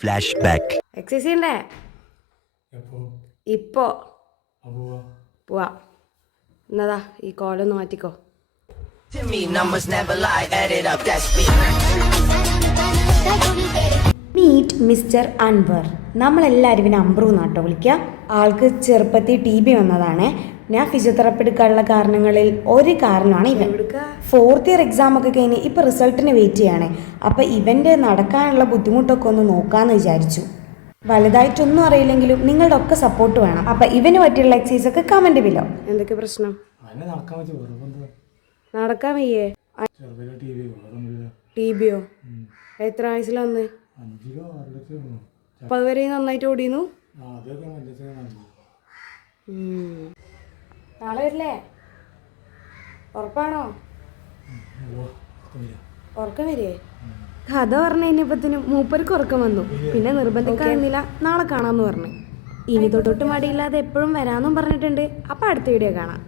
Flash back. Exercise ചെയ്യണ്ടേ? ഇപ്പോ പോവാ. എന്നതാ ഈ കോളൊന്ന് മാറ്റിക്കോ. Meet mister Anwar. നമ്മളെല്ലാവരും ഇവനെ അംബ്രു എന്നാട്ടോ വിളിക്കുക. ആൾക്ക് ചെറുപ്പത്തിൽ TB വന്നതാണ്. ഞാൻ ഫിസിയോതെറാപ്പി എടുക്കാനുള്ള കാരണങ്ങളിൽ ഒരു കാരണമാണ് ഇവൻ. 4th ഇയർ എക്സാം ഒക്കെ കഴിഞ്ഞ് ഇപ്പം റിസൾട്ടിന് വെയിറ്റ് ചെയ്യാണ്. അപ്പം ഇവൻ്റെ നടക്കാനുള്ള ബുദ്ധിമുട്ടൊക്കെ ഒന്ന് നോക്കാമെന്ന് വിചാരിച്ചു. വലുതായിട്ടൊന്നും അറിയില്ലെങ്കിലും നിങ്ങളുടെ ഒക്കെ സപ്പോർട്ട് വേണം. അപ്പം ഇവന് പറ്റിയുള്ള എക്സസൈസ് ഒക്കെ കമൻറ്റ് ബിലോ. എന്തൊക്കെ പ്രശ്നം? നടക്കാൻ വയ്യേ? TBയോ? എത്ര വയസ്സിലൊന്ന്? 10 വരെ നന്നായിട്ട് ഓടിയിരുന്നു. നാളെ വരില്ലേ? ഉറപ്പാണോ? ഉറക്കം വരേ? കഥ പറഞ്ഞു കഴിഞ്ഞപ്പത്തിനും മൂപ്പർക്ക് ഉറക്കം വന്നു. പിന്നെ നിർബന്ധിക്കാനില്ല, നാളെ കാണാമെന്ന് പറഞ്ഞു. ഇനി തൊട്ട് മടിയില്ലാതെ എപ്പോഴും വരാമെന്നും പറഞ്ഞിട്ടുണ്ട്. അപ്പം അടുത്ത വീഡിയോ കാണാം.